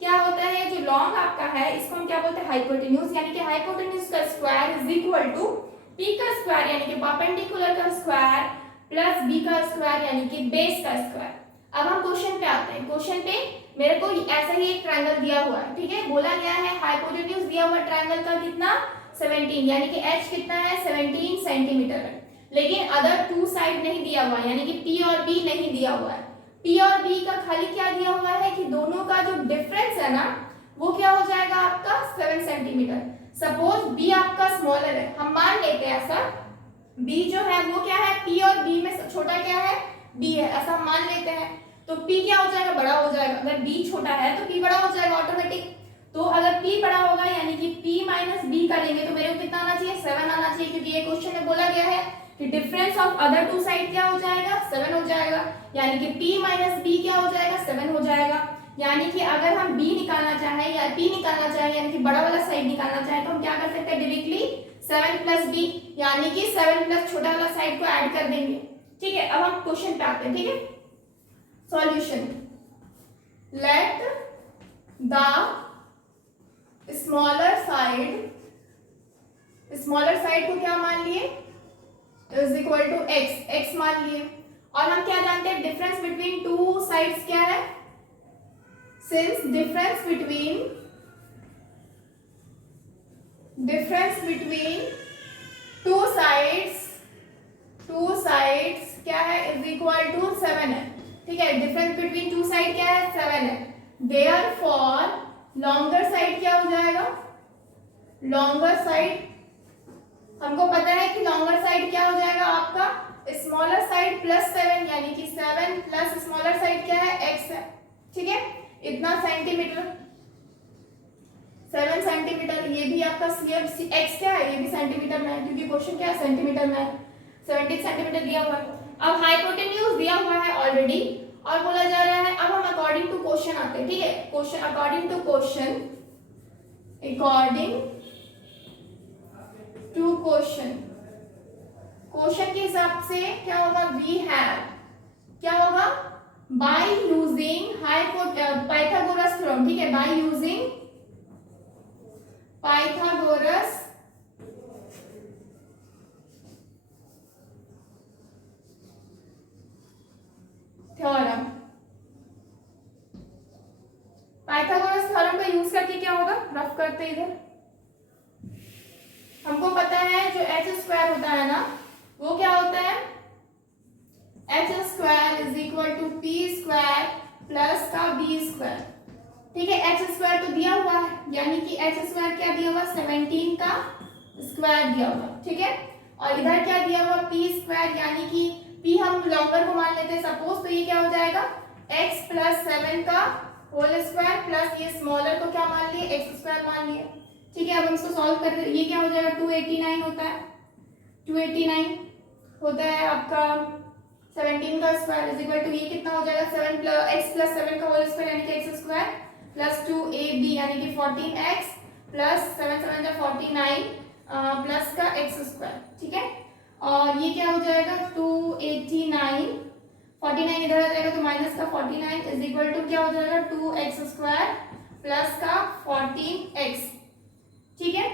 क्या होता है, जो लॉन्ग आपका है इसको हम क्या बोलते हैं, हाइपोटेन्यूज, यानी कि हाइपोटेन्यूज का square is equal to p का स्क्वायर यानी कि परपेंडिकुलर का स्क्वायर प्लस b का स्क्वायर यानी कि बेस का स्क्वायर। अब हम क्वेश्चन पे आते हैं। क्वेश्चन पे मेरे को ऐसा ही एक ट्रायंगल दिया हुआ है, ठीक है। बोला गया है हाइपोटेन्यूज दिया हुआ ट्रायंगल का कितना, 17, यानी कि h कितना है, 17 सेंटीमीटर है। लेकिन अदर टू साइड नहीं दिया हुआ, यानी कि P और B नहीं दिया हुआ है। P और B का खाली क्या दिया हुआ है कि दोनों का जो डिफरेंस है ना वो क्या हो जाएगा आपका 7 सेंटीमीटर। सपोज B आपका स्मॉलर है, हम मान लेते हैं ऐसा, B जो है वो क्या है, P और B में छोटा क्या है, B है, ऐसा हम मान लेते हैं। तो P क्या हो जाएगा, बड़ा हो जाएगा। अगर B छोटा है तो P बड़ा हो जाएगा ऑटोमेटिक। तो अगर P बड़ा होगा यानी कि P माइनस B करेंगे तो मेरे को कितना आना चाहिए, 7 आना चाहिए, क्योंकि ये क्वेश्चन में बोला गया है कि difference of other two side क्या हो जाएगा, 7 हो जाएगा, यानी कि P माइनस B क्या हो जाएगा, 7 हो जाएगा। यानी कि अगर हम B निकालना चाहें या P निकालना चाहें यानी कि बड़ा वाला साइड निकालना चाहें तो हम क्या कर सकते हैं, डायरेक्टली 7 प्लस B यानी कि 7 प्लस छोटा वाला साइड को ऐड कर देंगे, ठीक है। अब हम क्वेश्चन पे आते हैं, ठीक है। Solution, let the smaller side को क्या मान लिए, इज इक्वल टू एक्स मान लिए। और हम क्या जानते हैं, डिफरेंस बिटवीन टू साइड्स क्या है, since difference between two sides क्या है, इज इक्वल टू 7 है। ठीक है, डिफरेंस बिटवीन टू साइड क्या है, 7 है। देयरफॉर लॉन्गर साइड क्या हो जाएगा, लॉन्गर साइड हमको पता है कि लॉन्गर साइड क्या हो जाएगा आपका, स्मॉलर साइड प्लस 7, यानी कि 7 प्लस स्मॉलर साइड क्या है, x है। ठीक है, इतना सेंटीमीटर, 7 सेंटीमीटर। ये भी आपका x क्या है, ये भी सेंटीमीटर में है, क्योंकि क्वेश्चन क्या है, सेंटीमीटर में है। 70 सेंटीमीटर दिया हुआ है। अब हाइपोटेन्यूज दिया हुआ है ऑलरेडी, और बोला जा रहा है, अब हम अकॉर्डिंग टू क्वेश्चन आते हैं। ठीक है, क्वेश्चन अकॉर्डिंग टू क्वेश्चन के हिसाब से क्या होगा, वी हैव क्या होगा, बाय यूजिंग पाइथागोरस थ्योरम। ठीक है, by using Pythagoras theorem, Pythagoras theorem का यूज करके क्या होगा, रफ करते इधर। हमको पता है जो एच स्क्वायर होता है ना, वो क्या होता है, H square is equal to P square plus का बी स्क्वायर। ठीक है, एच स्क्वायर तो दिया हुआ है, यानी कि एच स्क्वायर क्या दिया हुआ, 17 का स्क्वायर दिया हुआ। ठीक है, और इधर क्या दिया हुआ, पी स्क्वायर, यानी कि पी हम लॉन्गर को मान लेते हैं सपोज, तो ये क्या हो जाएगा, x प्लस 7 का होल स्क्वायर प्लस ये स्मॉलर को क्या मान लिए, x स्क्वायर मान लिए। ठीक है, अब हम इसको सॉल्व कर रहे हैं, ये क्या हो जाएगा, 289 होता है, 289 होता है आपका 17 का स्क्वायर इज इक्वल टू, ये कितना हो जाएगा, 7 प्लस x प्लस 7 का होल स्क्वायर यानी कि x स्क्वायर प्लस 2ab यानी कि 14x प्लस 7 7 जा 49 प्लस का x स्क्वायर। ठीक है, और ये क्या हो जाएगा, 289, 49 इधर आ जाएगा तो माइनस का 49 इज इक्वल टू क्या हो जाएगा, 2x स्क्वायर प्लस का 14x। ठीक है,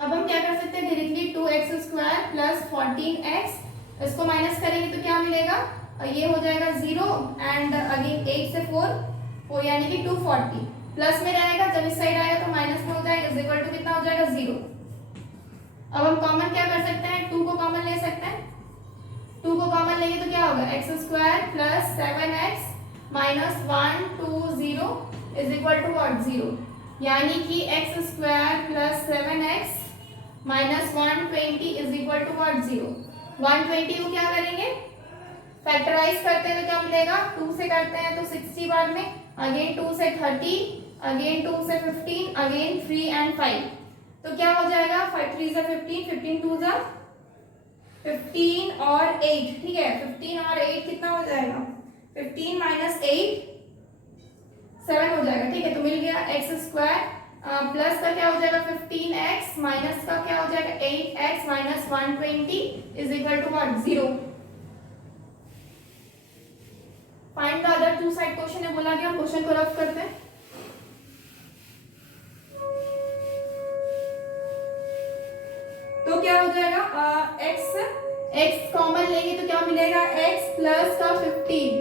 अब हम क्या कर सकते हैं, directly 2x square plus 14x, इसको माइनस करेंगे तो क्या मिलेगा, ये हो जाएगा 0 एंड अगेन 8 से 4 यानी कि 240 प्लस में रहेगा, जब इस साइड आएगा तो माइनस में हो जाएगा, इज इक्वल टू कितना हो जाएगा, 0। अब हम कॉमन क्या कर सकते हैं, 2 को कॉमन ले सकते हैं, 2 को कॉमन लेंगे तो क्या होगा, x square plus 7x minus 120 is equal to what, 0, यानी कि x square plus 7x minus 120 is equal to what, 0। 120 को क्या करेंगे, फैक्टराइज करते हैं तो क्या मिलेगा, 2 से करते हैं तो 60 बाद में, अगेन 2 से 30, अगेन 2 से 15, अगेन 3 एंड 5, तो क्या हो जाएगा, 5 3 से 15, 15 2 जा 15 और 8। ठीक है, 15 और 8 कितना हो जाएगा, 15 माइनस 8 7 हो जाएगा। ठीक है, तो मिल गया x स्क्वायर प्लस का क्या हो जाएगा, 15x माइनस का क्या हो जाएगा, 8x minus 120 is equal to what, 0। Find the other two side question है, बोला गया, क्वेश्चन को रफ करते हैं। तो क्या हो जाएगा, x कॉमन लेंगे तो क्या मिलेगा, x प्लस का 15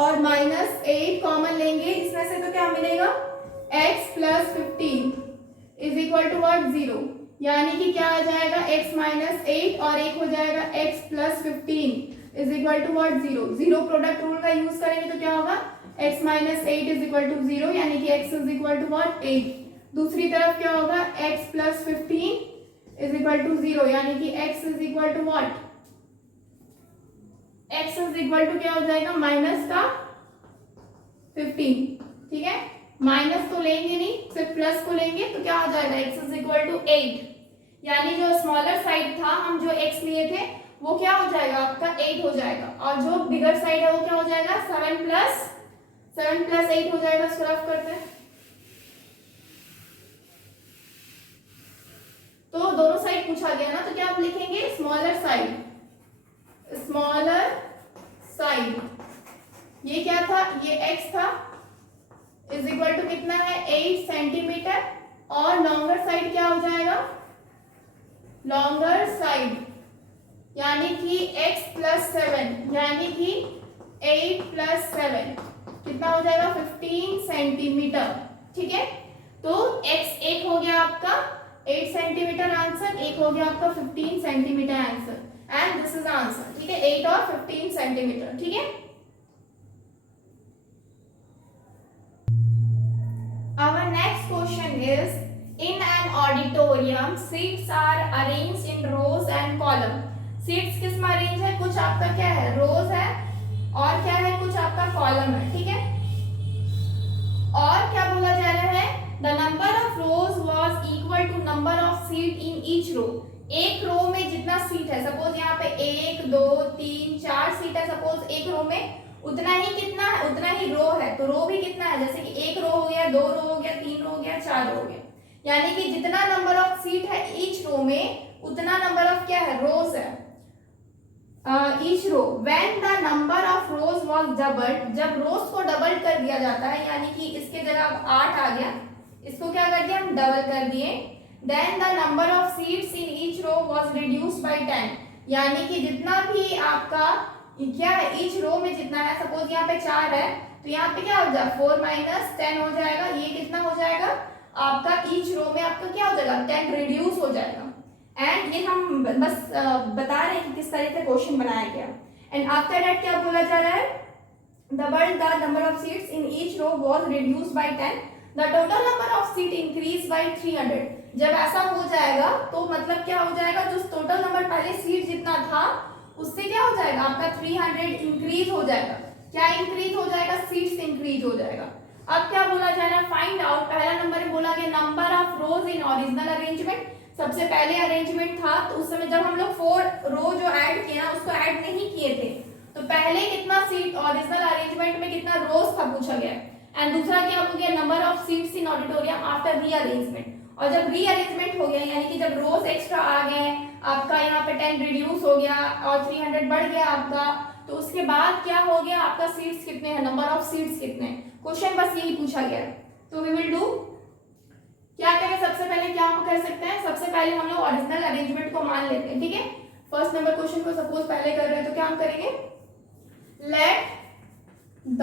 और माइनस 8 कॉमन लेंगे इसमें से तो क्या मिलेगा, x plus 15 is equal to what, 0, यानी कि क्या आ जाएगा, x माइनस 8 और एक हो जाएगा x plus 15 is equal to what, 0। Zero product rule का यूज करेंगे तो क्या होगा, x minus 8 is equal to 0, यानी कि x इज इक्वल टू व्हाट, 8। दूसरी तरफ क्या होगा, x plus 15 is equal to 0, यानी कि x is equal to what, x is equal to क्या हो जाएगा, माइनस का 15। ठीक है, माइनस तो लेंगे नहीं, सिर्फ प्लस को लेंगे तो क्या हो जाएगा, x इज इक्वल टू 8, यानी जो स्मॉलर साइड था, हम जो x लिए थे वो क्या हो जाएगा आपका 8 हो जाएगा, और जो बिगर साइड है वो क्या हो जाएगा 7 प्लस 8 हो जाएगा। इसको रफ करते हैं, तो दोनों साइड पूछा गया ना, तो क्या आप लिखेंगे, स्मॉलर साइड क्या था, ये x था इज इक्वल टू कितना है 8 सेंटीमीटर, और लॉन्गर साइड क्या हो जाएगा, लॉन्गर साइड यानी कि x प्लस 7 यानी कि 8 प्लस 7 कितना हो जाएगा 15 सेंटीमीटर। ठीक है, तो x एक हो गया आपका 8 सेंटीमीटर आंसर, एक हो गया आपका 15 centimetre answer, and this is answer. ठीक है, 8 और 15 सेंटीमीटर। ठीक है, our next question is, in an auditorium seats are arranged in rows and column। seats किस में अरेंज है, कुछ आपका क्या है रोज है और क्या है कुछ आपका कॉलम है। ठीक है, और क्या बोला जा रहा है, the number of rows was equal to number of seat in each row. एक रो में जितना सीट है, सपोज यहाँ पे 1 2 3 4 सीट है, सपोज एक रो में उतना ही कितना है, उतना ही रो है, तो रो भी कितना है, जैसे कि 1 रो हो गया, 2 रो हो गया, 3 रो हो गया, 4 रो हो गया, यानी कि जितना नंबर ऑफ सीट है ईच रो में उतना नंबर ऑफ क्या है रोज है each row. When the number of rows was doubled, जब रोज को डबल कर दिया जाता है, यानी कि इसके जगह 8 आ गया, इसको क्या कर दिया हम डबल कर दिए, then the number of seats in each row was reduced by 10, यानी कि जितना भी आपका क्या है ईच रो में जितना है, सपोज यहाँ पे 4 है तो यहाँ पे क्या हो जाएगा 4 माइनस 10 हो जाएगा, ये कितना हो जाएगा आपका ईच रो में आपका क्या हो जाएगा 10 रिड्यूस हो जाएगा। एंड ये हम बस बता रहे हैं कि किस तरह से क्वेश्चन बनाया गया। एंड आफ्टर दैट क्या बोला जा रहा है, double the number of seats in each row was reduced by 10, the total number of seat increase by 300। जब ऐसा हो जाएगा तो मतलब क्या हो जाएगा, जो टोटल नंबर पहले सीट जितना था उससे क्या हो जाएगा आपका 300 इंक्रीज हो जाएगा। क्या इंक्रीज हो जाएगा, सीट्स इंक्रीज हो जाएगा। अब क्या बोला जा रहा है, फाइंड आउट, पहला नंबर में बोला गया number of rows in original arrangement. सबसे पहले अरेंजमेंट था तो उस समय जब हम लोग 4 रो जो ऐड किए ना उसको ऐड नहीं किए थे, तो पहले कितना सीट ओरिजिनल अरेंजमेंट में कितना रोज था पूछा गया। एंड दूसरा क्या हो गया, number of seats in auditorium after rearrangement, और जब रीअरेंजमेंट हो गया यानी कि जब रोज एक्स्ट्रा आ गए आपका यहाँ पे 10 रिड्यूस हो गया और 300 बढ़ गया आपका, तो उसके बाद क्या हो गया आपका सीट्स कितने हैं, नंबर ऑफ सीट्स कितने, क्वेश्चन बस यही पूछा गया है। तो वी विल डू क्या करें, सबसे पहले क्या हम कर सकते हैं, सबसे पहले हम लोग ओरिजिनल अरेंजमेंट को मान लेते हैं। ठीक है, फर्स्ट नंबर क्वेश्चन को सपोज पहले कर रहे हैं तो क्या हम करेंगे, let the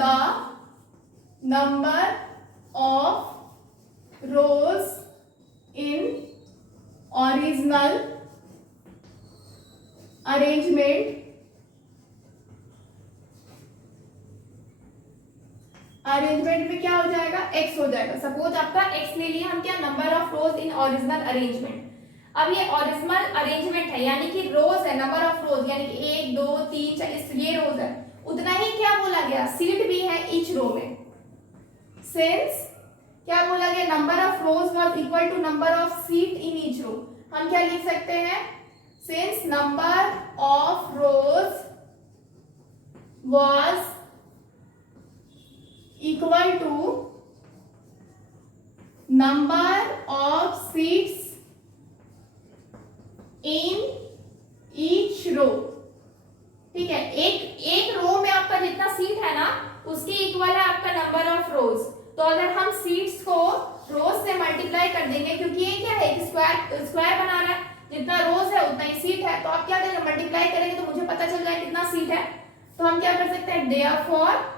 number of rows in original arrangement में क्या हो जाएगा x हो जाएगा। सपोज आपका x ले लिया हम, क्या number of rows in original arrangement. अब ये ओरिजिनल अरेंजमेंट है यानी कि रोज है, नंबर ऑफ रोज यानी कि 1 2 3 4 ये रोज है, उतना ही क्या बोला गया सीट भी है ईच रो में। सिंस क्या बोला गया number of rows was equal to number of seat in each row, हम क्या लिख सकते हैं, since number of rows was equal to number of seats in each row। ठीक है, एक रो में आपका जितना सीट है ना उसके इक्वल है आपका नंबर ऑफ रोज। तो अगर हम सीट्स को रोज से मल्टीप्लाई कर देंगे, क्योंकि ये क्या है एक स्क्वायर बना रहा है, जितना रोज है उतना ही सीट है, तो आप क्या करेंगे मल्टीप्लाई करेंगे तो मुझे पता चल जाए कितना सीट है। तो हम क्या कर सकते हैं, therefore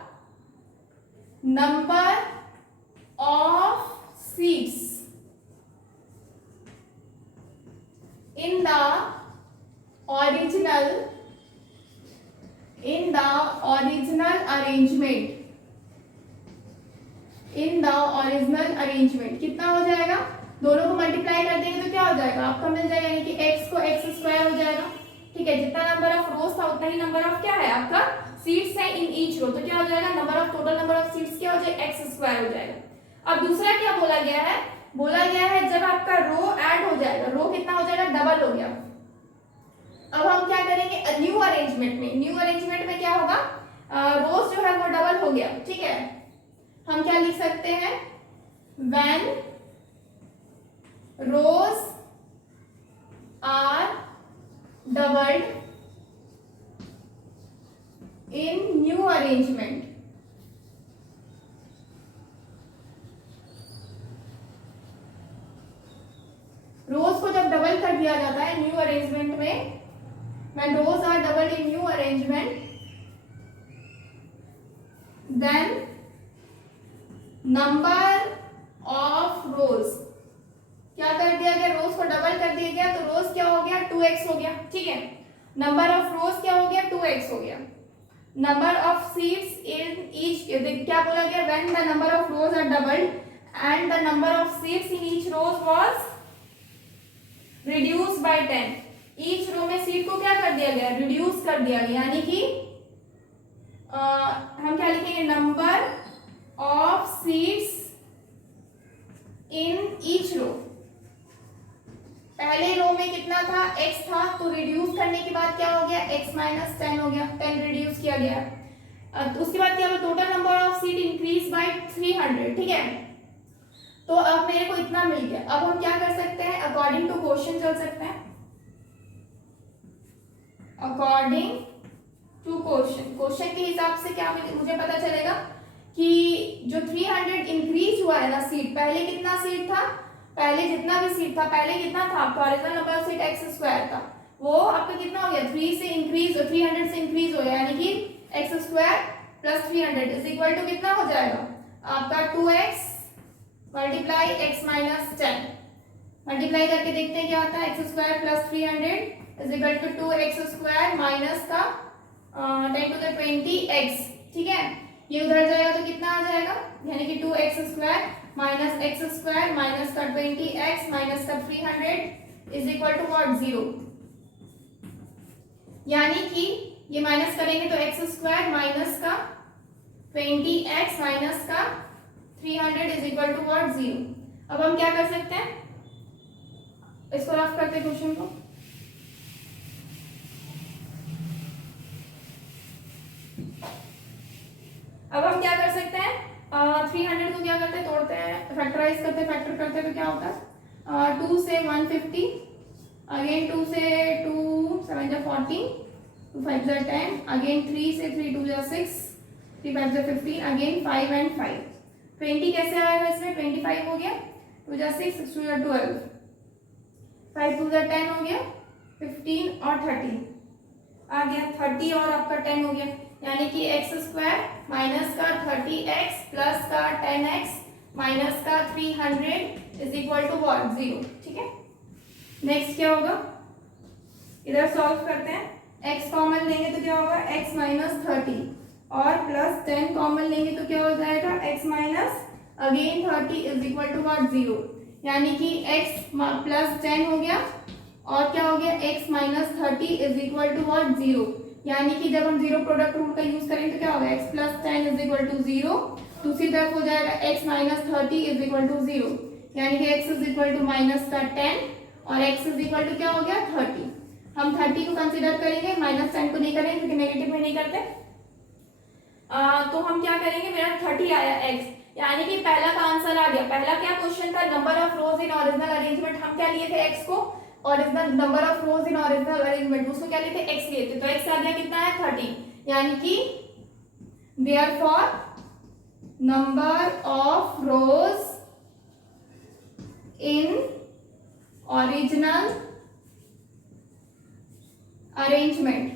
number of seats in the original arrangement कितना हो जाएगा, दोनों को मल्टीप्लाई कर देंगे तो क्या हो जाएगा आपका मिल जाएगा, यानी कि x को x स्क्वायर हो जाएगा। ठीक है, जितना नंबर ऑफ रोज था उतना ही नंबर ऑफ क्या है आपका सीट्स है इन ईच रो, तो क्या हो जाएगा number of total number of seats क्या हो जाएगा x स्क्वायर हो जाएगा। अब दूसरा क्या बोला गया है, जब आपका रो ऐड हो जाएगा, रो कितना हो जाएगा डबल हो गया। अब हम क्या करेंगे न्यू अरेंजमेंट में क्या होगा, रोज जो है वो डबल हो गया। ठीक है, हम क्या लिख सकते हैं, when rows are doubled in new arrangement rows को जब डबल कर दिया जाता है न्यू अरेंजमेंट में, when rows are doubled in new arrangement, then number of rows, क्या कर दिया गया, रोज को डबल कर दिया गया तो रोज क्या हो गया 2x हो गया, ठीक है। नंबर ऑफ रोज क्या हो गया 2x हो गया। Number of seats in each, क्या बोला गया, when the number of rows are doubled and the number of seats in each rows was reduced by 10। Each row में सीट को क्या कर दिया गया, रिड्यूस कर दिया गया, यानी कि हम क्या लिखेंगे, number of seats in each row. पहले रो में कितना था, x था, तो रिड्यूस करने के बाद क्या हो गया, x माइनस 10 हो गया, 10 रिड्यूस किया गया। तो उसके बाद क्या हुआ, total number of seat increase by 300, ठीक है। तो अब मेरे को इतना मिल गया। अब हम क्या कर सकते हैं, अकॉर्डिंग टू क्वेश्चन चल सकते हैं। अकॉर्डिंग टू क्वेश्चन के हिसाब से क्या मुझे पता चलेगा कि जो 300 इंक्रीज हुआ है ना सीट, पहले कितना सीट था, पहले जितना भी सीट था, पहले कितना था आपका original number of seat x² था, वो आपका कितना हो गया 300 से इंक्रीज हो गया, यानी कि x² + 300 इज इक्वल टू कितना हो जाएगा आपका 2x multiply x minus 10। Multiply करके देखते हैं क्या होता है, x² + 300 is equal to 2x² minus का 10 to the 20x, ठीक है। ये उधर जाएगा तो कितना आ जाएगा, यानी कि 2x² माइनस x² माइनस का 20x माइनस का 300 इज इक्वल टू व्हाट 0। यानी कि ये माइनस करेंगे तो x² माइनस का 20x माइनस का 300 इज इक्वल टू व्हाट 0। अब हम क्या कर सकते हैं, इसको रफ करते हैं क्वेश्चन को। अब हम क्या कर सकते हैं, 300 को क्या करते हैं, तोड़ते हैं, फैक्टराइज करते हैं, फैक्टर करते हैं तो क्या होता है 2 से 150, अगेन 2 से 2 7 जा 14, 2 5 जा 10, अगेन 3 से 3 2 जा 6, 3 5 जा 15, अगेन 5 एंड 5। 20 कैसे आएगा इसमें, 25 हो गया, 2 जा 6 6 2 जा 12, 5 2 जा 10 हो गया, 15 और 30 आ गया, 30 और आपका 10 हो गया, यानी कि x² माइनस का 30x प्लस का 10x माइनस का 300 इज इक्वल टू व्हाट 0, ठीक है। नेक्स्ट क्या होगा, इधर सॉल्व करते हैं, x कॉमन लेंगे तो क्या होगा x माइनस 30 और प्लस 10 कॉमन लेंगे तो क्या हो जाएगा x minus again 30 is equal to what 0, यानी कि x प्लस 10 हो गया और क्या हो गया x minus 30 is equal to what 0, यानी कि जब हम जीरो प्रोडक्ट रूल का यूज करेंगे तो क्या होगा x plus 10 is equal to 0, दूसरी तरफ हो जाएगा x minus 30 is equal to 0, यानी कि x is equal to minus का 10 और x इज इक्वल टू क्या हो गया 30। हम 30 को कंसीडर करेंगे, माइनस 10 को नहीं करेंगे क्योंकि नेगेटिव में नहीं करते। तो हम क्या करेंगे, मेरा 30 आया x, यानी कि पहला का आंसर आ गया। पहला क्या क्वेश्चन था, number of rows in original arrangement, हम क्या लिए थे x को, original number of rows in original arrangement, उसको क्या लेते x लिए थे, तो x आ गया कितना है 30, यानी कि therefore number of rows in original arrangement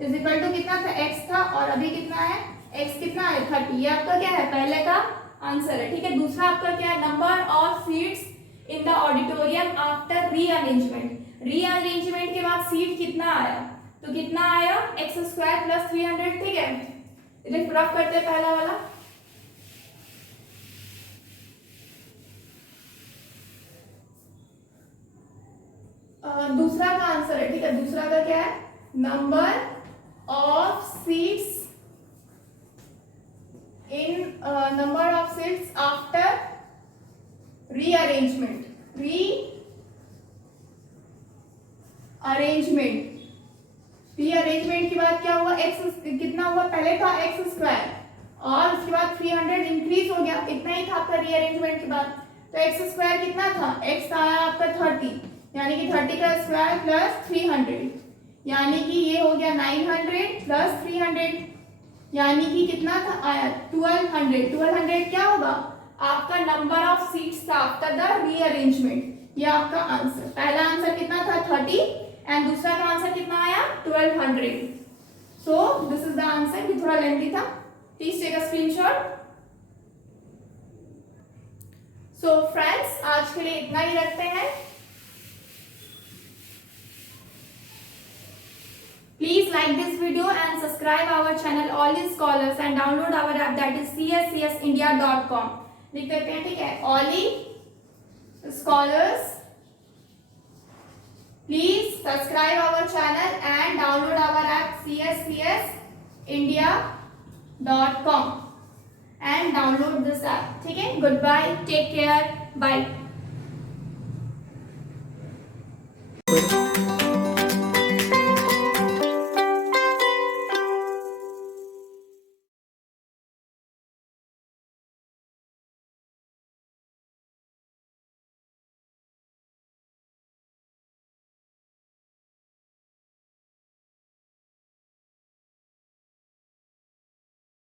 is equal to कितना था x था और अभी कितना है x कितना है 30, ये आपका क्या है पहले का आंसर है, ठीक है। दूसरा आपका क्या है, number of seats in the auditorium after rearrangement. Rearrangement के बाद सीट कितना आया, तो कितना आया x² प्लस 300, ठीक है। इसे रफ करते हैं पहला वाला, दूसरा का आंसर है, ठीक है। दूसरा का क्या है, number of seats in number of seats after rearrangement के बाद क्या हुआ, x कितना हुआ, पहले था x² और उसके बाद 300 इंक्रीज हो गया, इतना ही था आपका रीअरेंजमेंट के बाद। तो x² कितना था, x आया आपका 30, यानी कि 30 का स्क्वायर प्लस 300, यानी कि ये हो गया 900 प्लस 300, यानी कि कितना था आया 1200। 1200 क्या होगा आपका नंबर ऑफ सीट्स था आफ्टर द रीअरेंजमेंट। ये आपका आंसर, पहला आंसर कितना था 30 एंड दूसरा का आंसर कितना आया 1200। So this is the answer. ये थोड़ा लेंथी था, please take a screenshot. So friends आज के लिए इतना ही रखते हैं। Please like this video and subscribe our channel Ollie Scholars and download our app that is cscsindia.com। लिख देते हैं, ठीक है, Ollie Scholars। Please subscribe our channel and download our app cscsindia.com and download this app। ठीक है, goodbye, take care, bye।